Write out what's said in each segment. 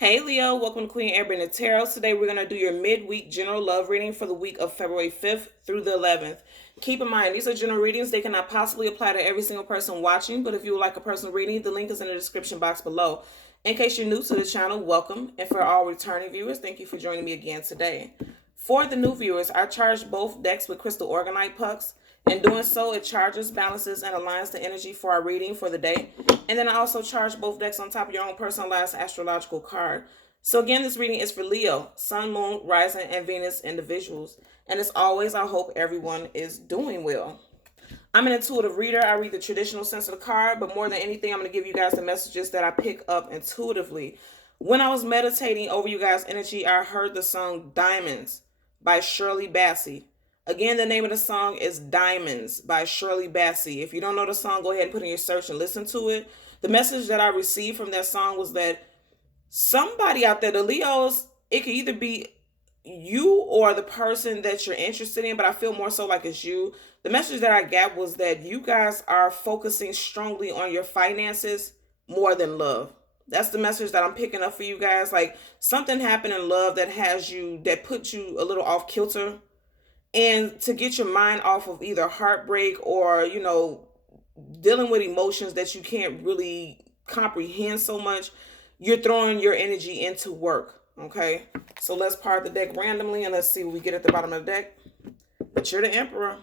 Hey Leo, welcome to Queen Airbender Tarot. Today we're going to do your midweek general love reading for the week of February 5th through the 11th. Keep in mind, these are general readings. They cannot possibly apply to every single person watching, but if you would like a personal reading, the link is in the description box below. In case you're new to the channel, welcome. And for all returning viewers, thank you for joining me again today. For the new viewers, I charged both decks with crystal organite pucks. In doing so, it charges, balances, and aligns the energy for our reading for the day. And then I also charge both decks on top of your own personalized astrological card. So again, this reading is for Leo, Sun, Moon, Rising, and Venus individuals. And as always, I hope everyone is doing well. I'm an intuitive reader. I read the traditional sense of the card, but more than anything, I'm going to give you guys the messages that I pick up intuitively. When I was meditating over you guys' energy, I heard the song Diamonds by Shirley Bassey. Again, the name of the song is Diamonds by Shirley Bassey. If you don't know the song, go ahead and put in your search and listen to it. The message that I received from that song was that somebody out there, the Leos, it could either be you or the person that you're interested in, but I feel more so like it's you. The message that I got was that you guys are focusing strongly on your finances more than love. That's the message that I'm picking up for you guys. Like something happened in love that puts you a little off kilter. And to get your mind off of either heartbreak or, dealing with emotions that you can't really comprehend so much, you're throwing your energy into work. Okay. So let's part the deck randomly and let's see what we get at the bottom of the deck. But you're the Emperor.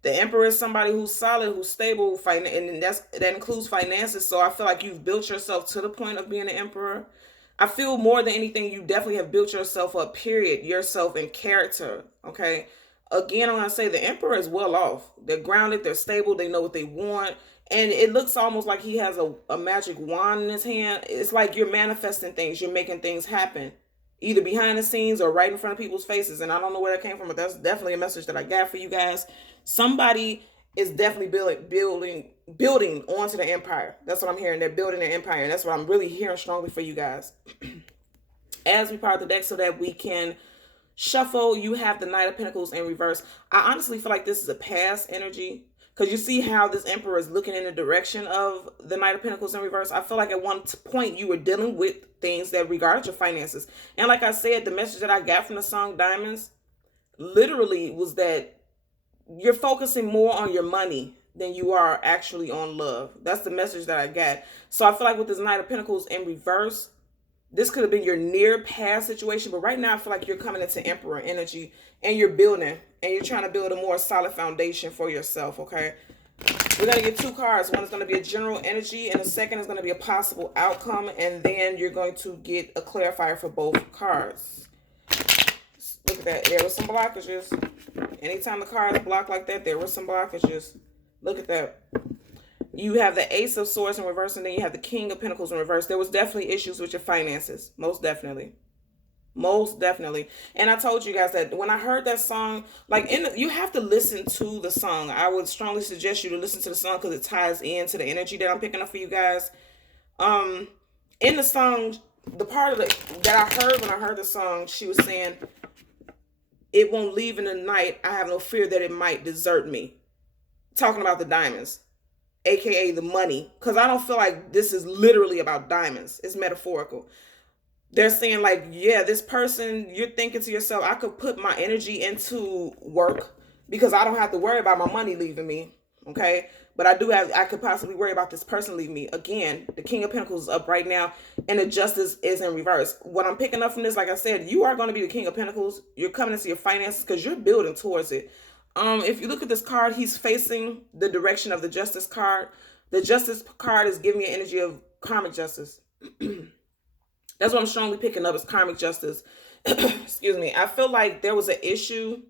The Emperor is somebody who's solid, who's stable, and that includes finances. So I feel like you've built yourself to the point of being an Emperor. I feel more than anything, you definitely have built yourself up, period, yourself in character, okay? Again, I'm going to say the Emperor is well off. They're grounded, they're stable, they know what they want. And it looks almost like he has a magic wand in his hand. It's like you're manifesting things, you're making things happen, either behind the scenes or right in front of people's faces. And I don't know where that came from, but that's definitely a message that I got for you guys. Somebody is definitely building onto the empire. That's what I'm hearing. They're building their empire. And that's what I'm really hearing strongly for you guys. As we part the deck so that we can shuffle, you have the Knight of Pentacles in reverse. I honestly feel like this is a past energy. Because you see how this Emperor is looking in the direction of the Knight of Pentacles in reverse. I feel like at one point you were dealing with things that regarded your finances. And like I said, the message that I got from the song Diamonds literally was that you're focusing more on your money than you are actually on love. That's the message that I got. So I feel like with this Knight of Pentacles in reverse, this could have been your near past situation, but right now I feel like you're coming into Emperor energy and you're building and you're trying to build a more solid foundation for yourself, okay? We're going to get two cards. One is going to be a general energy and the second is going to be a possible outcome, and then you're going to get a clarifier for both cards. Look at that. There were some blockages. Anytime the card is blocked like that, there were some blockages. Look at that. You have the Ace of Swords in reverse, and then you have the King of Pentacles in reverse. There was definitely issues with your finances. Most definitely. Most definitely. And I told you guys that when I heard that song, you have to listen to the song. I would strongly suggest you to listen to the song because it ties into the energy that I'm picking up for you guys. In the song, the part of that I heard when I heard the song, she was saying, "It won't leave in the night. I have no fear that it might desert me." Talking about the diamonds, aka the money, because I don't feel like this is literally about diamonds. It's metaphorical. They're saying like, yeah, this person, you're thinking to yourself, I could put my energy into work because I don't have to worry about my money leaving me, okay? But I could possibly worry about this person leaving me. Again, the King of Pentacles is up right now and the Justice is in reverse. What I'm picking up from this, like I said, you are going to be the King of Pentacles. You're coming into your finances because you're building towards it. If you look at this card, he's facing the direction of the Justice card. The Justice card is giving me an energy of karmic justice. That's what I'm strongly picking up is karmic justice. Excuse me. I feel like there was an issue.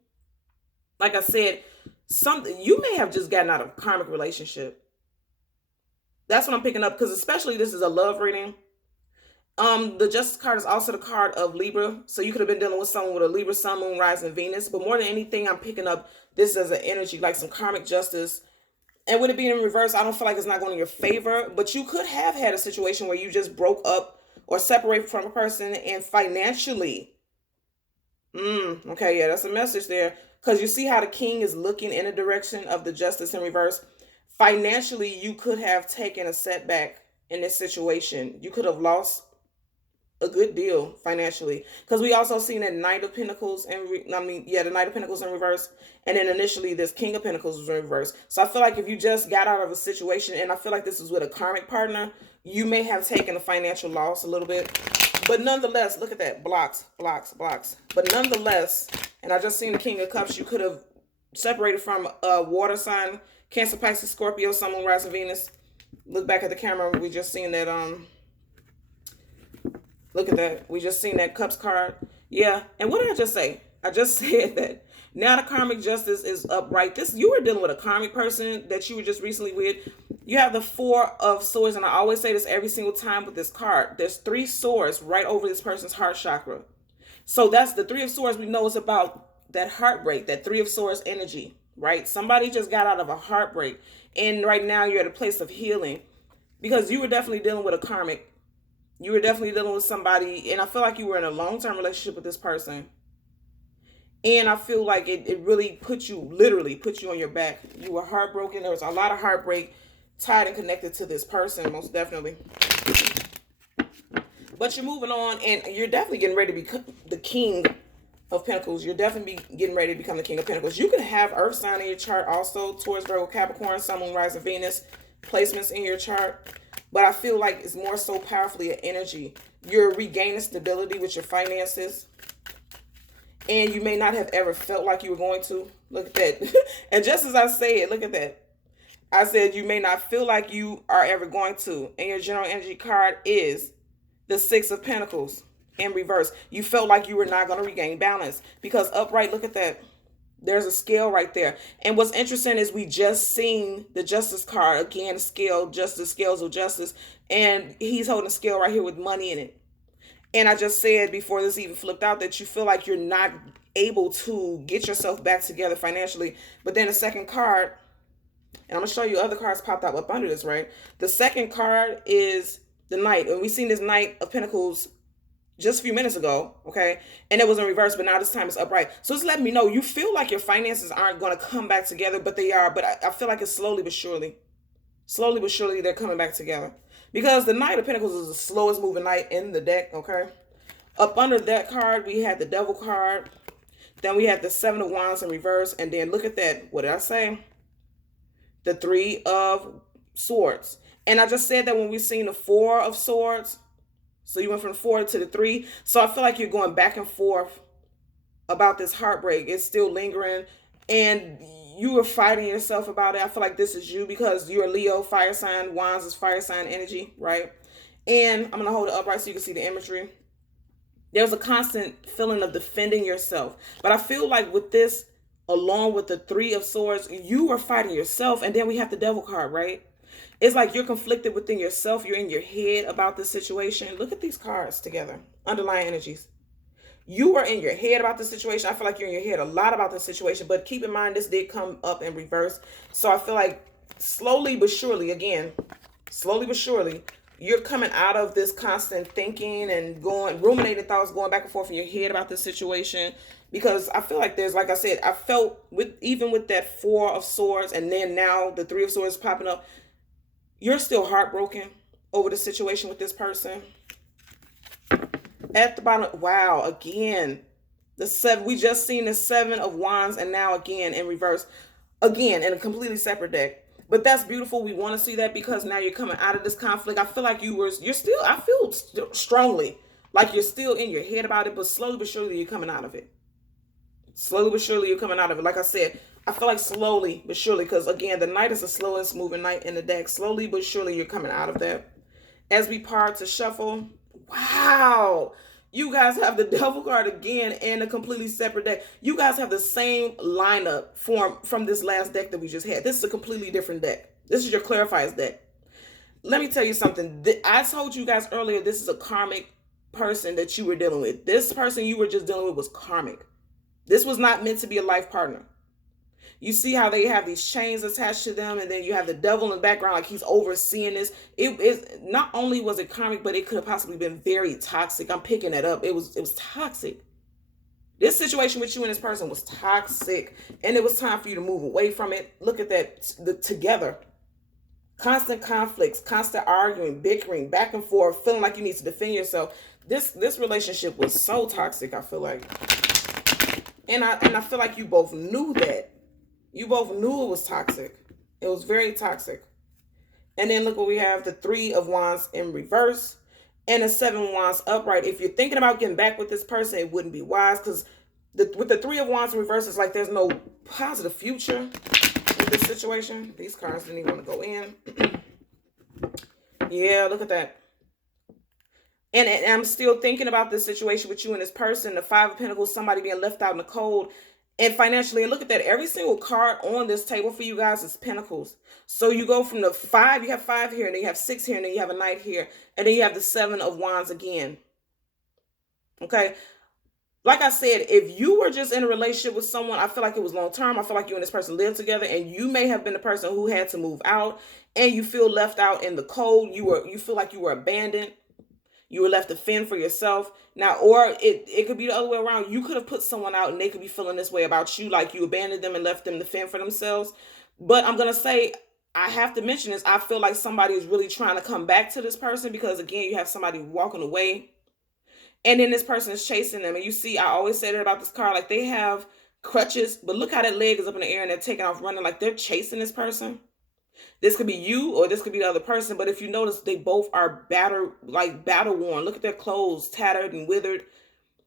Like I said, something you may have just gotten out of a karmic relationship. That's what I'm picking up because especially this is a love reading. The Justice card is also the card of Libra. So you could have been dealing with someone with a Libra, Sun, Moon, Rising, Venus. But more than anything, I'm picking up this as an energy, like some karmic justice. And with it being in reverse, I don't feel like it's not going in your favor. But you could have had a situation where you just broke up or separated from a person and financially. Okay, yeah, that's a message there. Because you see how the King is looking in the direction of the Justice in reverse. Financially, you could have taken a setback in this situation. You could have lost a good deal financially, because we also seen that Knight of Pentacles and the Knight of Pentacles in reverse, and then initially this King of Pentacles was in reverse. So I feel like if you just got out of a situation, and I feel like this is with a karmic partner, you may have taken a financial loss a little bit, but nonetheless, look at that, blocks, blocks, blocks. But nonetheless, and I just seen the King of Cups, you could have separated from a water sign, Cancer, Pisces, Scorpio, Sun, Moon, Rising, Venus. Look back at the camera. We just seen that look at that. We just seen that Cups card. Yeah. And what did I just say? I just said that now the karmic justice is upright. This, you were dealing with a karmic person that you were just recently with. You have the Four of Swords, and I always say this every single time with this card. There's 3 swords right over this person's heart chakra. So that's the 3 of Swords. We know it's about that heartbreak, that 3 of Swords energy, right? Somebody just got out of a heartbreak, and right now you're at a place of healing, because you were definitely dealing with a karmic. You were definitely dealing with somebody, and I feel like you were in a long-term relationship with this person. And I feel like it really literally put you on your back. You were heartbroken. There was a lot of heartbreak tied and connected to this person, most definitely. But you're moving on, and you're definitely getting ready to become the King of Pentacles. You're definitely getting ready to become the King of Pentacles. You can have Earth sign in your chart also, Taurus, Virgo, Capricorn, Sun, Moon, Rising, Venus placements in your chart. But I feel like it's more so powerfully an energy. You're regaining stability with your finances. And you may not have ever felt like you were going to. Look at that. And just as I say it, look at that. I said you may not feel like you are ever going to. And your general energy card is the 6 of Pentacles in reverse. You felt like you were not going to regain balance. Because upright, look at that. There's a scale right there. And what's interesting is we just seen the Justice card. Again, scale, justice, scales of justice. And he's holding a scale right here with money in it. And I just said before this even flipped out that you feel like you're not able to get yourself back together financially. But then the second card, and I'm going to show you other cards popped up under this, right? The second card is the Knight. And we seen this Knight of Pentacles just a few minutes ago, okay? And it was in reverse, but now this time it's upright. So it's letting me know you feel like your finances aren't going to come back together, but they are. But I feel like it's slowly but surely they're coming back together. Because the Knight of Pentacles is the slowest moving knight in the deck, okay? Up under that card, we had the Devil card. Then we had the 7 of Wands in reverse. And then look at that. What did I say? The 3 of Swords. And I just said that when we seen the 4 of Swords. So you went from the 4 to the 3. So I feel like you're going back and forth about this heartbreak. It's still lingering. And you were fighting yourself about it. I feel like this is you because you're a Leo, fire sign. Wands is fire sign energy, right? And I'm going to hold it upright so you can see the imagery. There's a constant feeling of defending yourself. But I feel like with this, along with the 3 of Swords, you were fighting yourself. And then we have the Devil card, right? It's like you're conflicted within yourself. You're in your head about this situation. Look at these cards together. Underlying energies. You were in your head about the situation. I feel like you're in your head a lot about the situation. But keep in mind, this did come up in reverse. So I feel like slowly but surely, again, slowly but surely, you're coming out of this constant thinking and ruminating thoughts, going back and forth in your head about this situation. Because I feel like there's, like I said, I felt even with that 4 of Swords and then now the 3 of Swords popping up, you're still heartbroken over the situation with this person. At the bottom, wow, again, the 7, we just seen the 7 of Wands and now again in reverse, again in a completely separate deck. But that's beautiful. We want to see that because now you're coming out of this conflict. I feel like I feel strongly like you're still in your head about it, but slowly but surely you're coming out of it. Slowly but surely you're coming out of it. Like I said, I feel like slowly but surely, because again, the Knight is the slowest moving knight in the deck. Slowly but surely you're coming out of that. As we part to shuffle, wow, you guys have the Devil card again in a completely separate deck. You guys have the same lineup from this last deck that we just had. This is a completely different deck. This is your Clarifiers deck. Let me tell you something. I told you guys earlier, this is a karmic person that you were dealing with. This person you were just dealing with was karmic. This was not meant to be a life partner. You see how they have these chains attached to them, and then you have the devil in the background like he's overseeing this. It is not only was it karmic, but it could have possibly been very toxic. I'm picking that up. It was toxic. This situation with you and this person was toxic, and it was time for you to move away from it. Look at that together. Constant conflicts, constant arguing, bickering, back and forth, feeling like you need to defend yourself. This relationship was so toxic, I feel like. And I feel like you both knew that. You both knew it was toxic. It was very toxic. And then look what we have, the 3 of Wands in reverse and the 7 of Wands upright. If you're thinking about getting back with this person, it wouldn't be wise, because with the 3 of Wands in reverse, it's like there's no positive future in this situation. These cards didn't even want to go in. Yeah, look at that. And I'm still thinking about this situation with you and this person, the 5 of Pentacles, somebody being left out in the cold. And financially, and look at that. Every single card on this table for you guys is Pentacles. So you go from the 5, you have 5 here, and then you have 6 here, and then you have a Knight here, and then you have the 7 of Wands again. Okay. Like I said, if you were just in a relationship with someone, I feel like it was long term. I feel like you and this person lived together, and you may have been the person who had to move out, and you feel left out in the cold. You feel like you were abandoned. You were left to fend for yourself. Now, or it could be the other way around. You could have put someone out and they could be feeling this way about you, like you abandoned them and left them to fend for themselves. But I'm going to say, I have to mention this. I feel like somebody is really trying to come back to this person, because, again, you have somebody walking away and then this person is chasing them. And you see, I always say that about this card, like they have crutches, but look how that leg is up in the air and they're taking off running, like they're chasing this person. This could be you or this could be the other person. But if you notice, they both are battle worn. Look at their clothes, tattered and withered,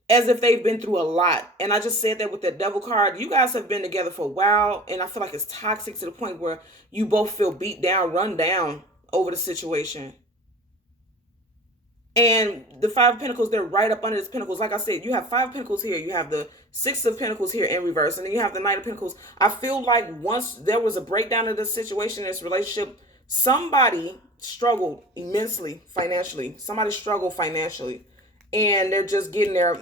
as if they've been through a lot. And I just said that with that Devil card. You guys have been together for a while, and I feel like it's toxic to the point where you both feel beat down, run down over the situation. And the 5 of Pentacles, they're right up under this Pentacles. Like I said, you have 5 of Pentacles here. You have the 6 of Pentacles here in reverse. And then you have the Knight of Pentacles. I feel like once there was a breakdown of this situation, this relationship, somebody struggled immensely financially. Somebody struggled financially. And they're just getting their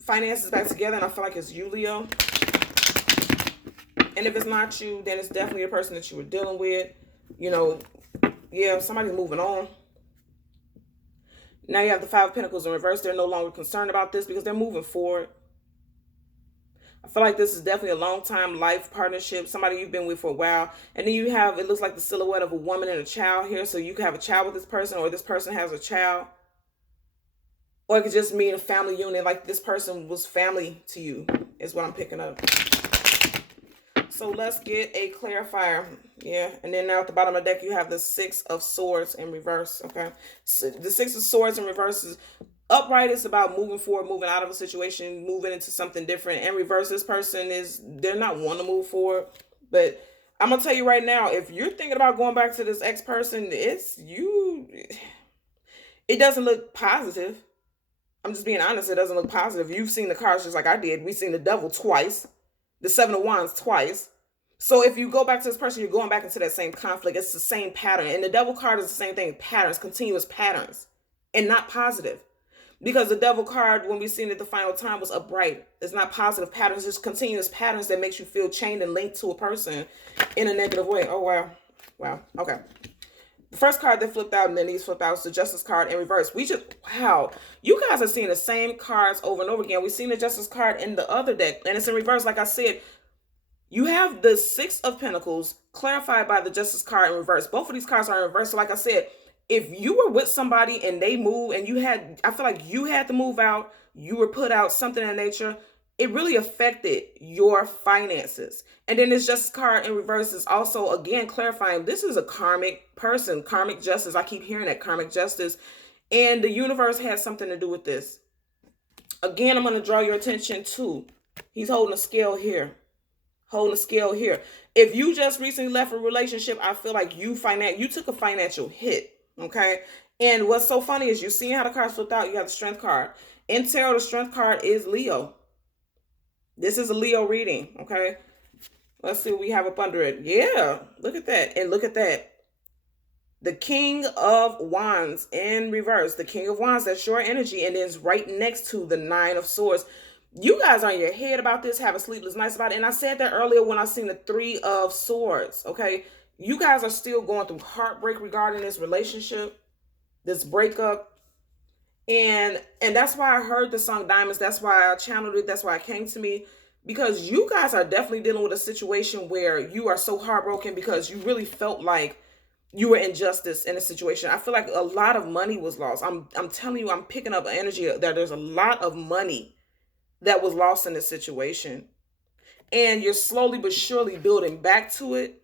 finances back together. And I feel like it's you, Leo. And if it's not you, then it's definitely a person that you were dealing with. You know, yeah, somebody's moving on. Now you have the 5 of Pentacles in reverse. They're no longer concerned about this because they're moving forward. I feel like this is definitely a long-time life partnership, somebody you've been with for a while. And then you have, it looks like the silhouette of a woman and a child here. So you could have a child with this person, or this person has a child. Or it could just mean a family unit, like this person was family to you, is what I'm picking up. So let's get a clarifier. Yeah, and then now at the bottom of the deck, you have the 6 of Swords in reverse, okay? So the 6 of Swords in reverse is upright. It's about moving forward, moving out of a situation, moving into something different. And reverse, this person they're not wanting to move forward. But I'm going to tell you right now, if you're thinking about going back to this ex-person, it doesn't look positive. I'm just being honest, it doesn't look positive. You've seen the cards just like I did. We've seen the Devil twice, the 7 of Wands twice. So if you go back to this person, you're going back into that same conflict. It's the same pattern. And the Devil card is the same thing, patterns, continuous patterns, and not positive. Because the Devil card, when we seen it the final time, was upright. It's not positive patterns, it's continuous patterns that makes you feel chained and linked to a person in a negative way. Oh, wow. Wow. Okay. The first card that flipped out, and then these flipped out, was the Justice card in reverse. Wow. You guys are seeing the same cards over and over again. We've seen the Justice card in the other deck, and it's in reverse. Like I said, you have the 6 of Pentacles clarified by the Justice card in reverse. Both of these cards are in reverse. So like I said, if you were with somebody and they moved and I feel like you had to move out, you were put out, something of that nature, it really affected your finances. And then this Justice card in reverse is also, again, clarifying this is a karmic person, karmic justice. I keep hearing that, karmic justice. And the universe has something to do with this. Again, I'm going to draw your attention to, he's holding a scale here. Holding a scale here. If you just recently left a relationship, I feel like you took a financial hit. Okay. And what's so funny is you see how the cards flipped out. You have the Strength card. In tarot, the Strength card is Leo. This is a Leo reading. Okay. Let's see what we have up under it. Yeah. Look at that. And look at that. The King of Wands in reverse. The King of Wands, that's your energy. And then it's right next to the 9 of Swords. You guys are in your head about this, have a sleepless nights about it. And I said that earlier when I seen the 3 of Swords, okay? You guys are still going through heartbreak regarding this relationship, this breakup. And that's why I heard the song Diamonds. That's why I channeled it. That's why it came to me. Because you guys are definitely dealing with a situation where you are so heartbroken because you really felt like you were injustice in a situation. I feel like a lot of money was lost. I'm telling you, I'm picking up energy that there's a lot of money that was lost in this situation. And you're slowly but surely building back to it,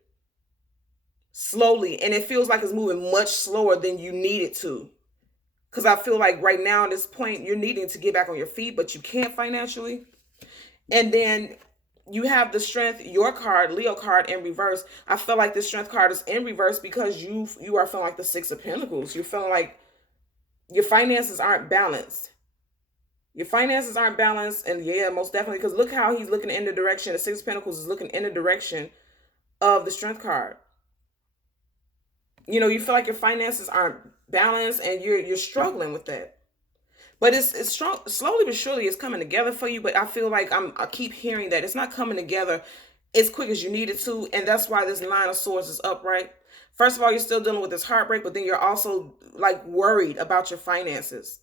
slowly, and it feels like it's moving much slower than you need it to. Because I feel like right now at this point you're needing to get back on your feet, but you can't financially. And then you have the strength, your card, Leo card, in reverse. I feel like the strength card is in reverse because you are feeling like the Six of Pentacles. You're feeling like your finances aren't balanced. Your finances aren't balanced, and yeah, most definitely, because look how he's looking in the direction. The Six of Pentacles is looking in the direction of the strength card. You know, you feel like your finances aren't balanced, and you're struggling with that. But it's strong, slowly but surely it's coming together for you. But I feel like I keep hearing that it's not coming together as quick as you need it to, and that's why this Nine of Swords is upright. First of all, you're still dealing with this heartbreak, but then you're also like worried about your finances.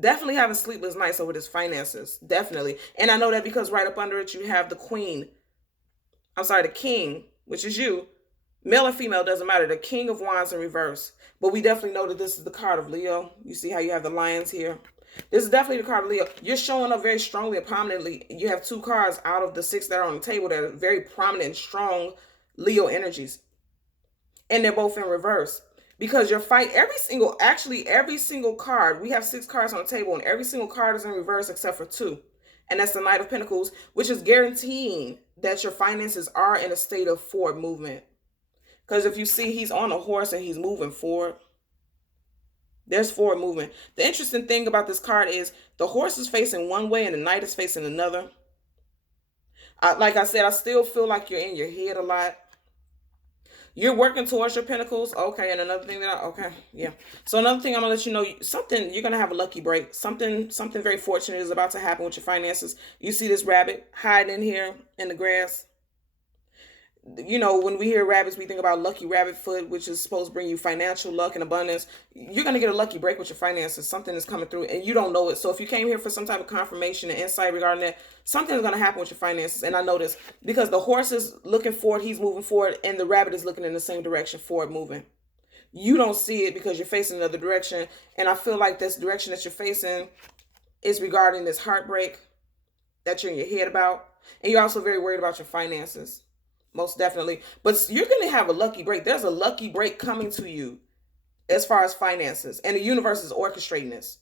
Definitely having sleepless nights over this finances, definitely. And I know that because right up under it you have the Queen. I'm sorry, the King, which is you. Male or female, doesn't matter. The King of Wands in reverse. But we definitely know that this is the card of Leo. You see how you have the lions here? This is definitely the card of Leo. You're showing up very strongly and prominently. You have two cards out of the six that are on the table that are very prominent and strong Leo energies. And they're both in reverse. Because your fight, every single card, we have six cards on the table, and every single card is in reverse except for two. And that's the Knight of Pentacles, which is guaranteeing that your finances are in a state of forward movement. Because if you see, he's on a horse and he's moving forward. There's forward movement. The interesting thing about this card is the horse is facing one way and the knight is facing another. Like I said, I still feel like you're in your head a lot. You're working towards your pentacles. Okay, and another thing yeah. So another thing I'm going to let you know, something, you're going to have a lucky break. Something very fortunate is about to happen with your finances. You see this rabbit hiding in here in the grass. You know, when we hear rabbits, we think about lucky rabbit foot, which is supposed to bring you financial luck and abundance. You're going to get a lucky break with your finances. Something is coming through and you don't know it. So if you came here for some type of confirmation and insight regarding that, something is going to happen with your finances. And I know this because the horse is looking forward, he's moving forward, and the rabbit is looking in the same direction, forward moving. You don't see it because you're facing another direction. And I feel like this direction that you're facing is regarding this heartbreak that you're in your head about. And you're also very worried about your finances. Most definitely. But you're going to have a lucky break. There's a lucky break coming to you as far as finances. And the universe is orchestrating this.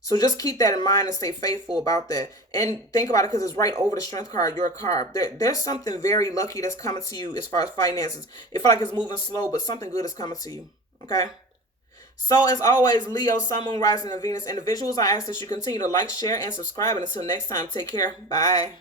So just keep that in mind and stay faithful about that. And think about it because it's right over the strength card, your card. There's something very lucky that's coming to you as far as finances. It feels like it's moving slow, but something good is coming to you. Okay? So as always, Leo, Sun, Moon, Rising, and Venus individuals, I ask that you continue to like, share, and subscribe. And until next time, take care. Bye.